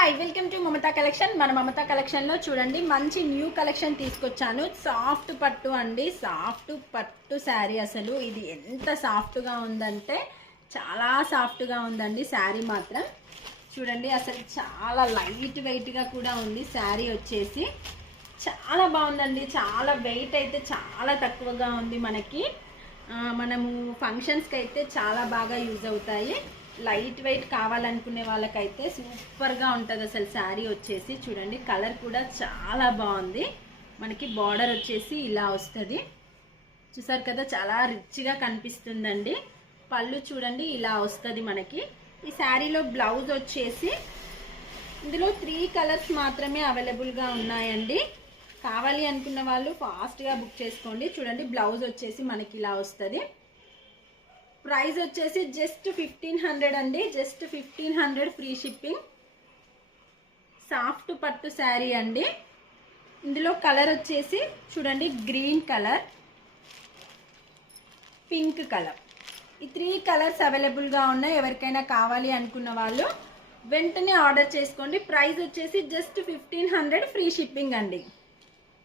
Hi welcome to Mamata collection. మన మమతా కలెక్షన్లో చూడండి మంచి న్యూ కలెక్షన్ తీసుకొచ్చాను. సాఫ్ట్ పట్టు అండి, సాఫ్ట్ పట్టు శారీ. అసలు ఇది ఎంత సాఫ్ట్గా ఉందంటే చాలా సాఫ్ట్గా ఉందండి శారీ మాత్రం. చూడండి అసలు చాలా లైట్ వెయిట్గా కూడా ఉంది శారీ వచ్చేసి. చాలా బాగుందండి, చాలా వెయిట్ అయితే చాలా తక్కువగా ఉంది. మనము ఫంక్షన్స్కి అయితే చాలా బాగా యూజ్ అవుతాయి. లైట్ వెయిట్ కావాలనుకునే వాళ్ళకైతే సూపర్గా ఉంటుంది అసలు శారీ వచ్చేసి. చూడండి కలర్ కూడా చాలా బాగుంది. మనకి బార్డర్ వచ్చేసి ఇలా వస్తుంది, చూసారు కదా, చాలా రిచ్గా కనిపిస్తుందండి. పళ్ళు చూడండి ఇలా వస్తుంది మనకి. ఈ శారీలో బ్లౌజ్ వచ్చేసి ఇందులో 3 కలర్స్ మాత్రమే అవైలబుల్గా ఉన్నాయండి. కావాలి అనుకున్న వాళ్ళు ఫాస్ట్గా బుక్ చేసుకోండి. చూడండి బ్లౌజ్ వచ్చేసి మనకి ఇలా వస్తుంది. ప్రైస్ వచ్చేసి జస్ట్ 1500 అండి, జస్ట్ 1500 ఫ్రీ షిప్పింగ్. సాఫ్ట్ పట్టు శారీ అండి. ఇందులో కలర్ వచ్చేసి చూడండి గ్రీన్ కలర్, పింక్ కలర్, ఈ 3 కలర్స్ అవైలబుల్గా ఉన్నాయి. ఎవరికైనా కావాలి అనుకున్న వాళ్ళు వెంటనే ఆర్డర్ చేసుకోండి. ప్రైస్ వచ్చేసి జస్ట్ 1500 ఫ్రీ షిప్పింగ్ అండి.